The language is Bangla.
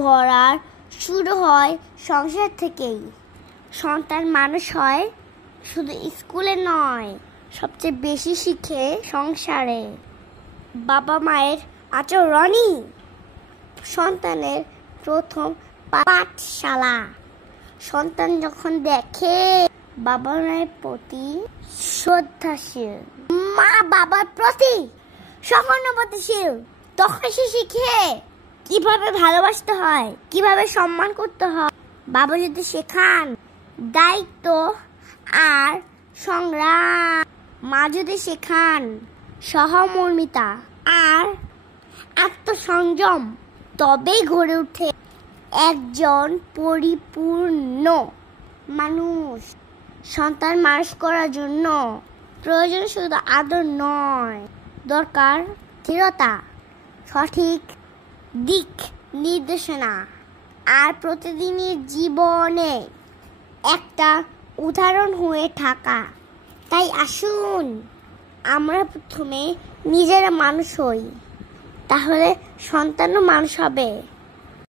গড়ার শুরু হয় সংসার থেকেই। সন্তান মানুষ হয় শুধু স্কুলে নয়, সবচেয়ে বেশি শিখে সংসারে। বাবা মায়ের আচরণই সন্তানের প্রথম পাঠশালা। সন্তান যখন দেখে বাবা মায়ের প্রতি শ্রদ্ধাশীল, মা বাবার প্রতি সহানুভূতিশীল, তখন সে শিখে কিভাবে ভালোবাসতে হয়, কিভাবে সম্মান করতে হয়। বাবা যদি শেখান দায়িত্ব আর সংগ্রাম, মা যদি শেখান সহমর্মিতা আর আত্মসংযম, তবেই গড়ে ওঠে একজন পরিপূর্ণ মানুষ। সন্তান মানুষ করার জন্য প্রয়োজন শুধু আদর নয়, দরকার স্থিরতা, সঠিক দিক নির্দেশনা আর প্রতিদিনের জীবনে একটা উদাহরণ হয়ে থাকা। তাই আসুন আমরা প্রথমে নিজেরা মানুষ হই, তাহলে সন্তানও মানুষ হবে।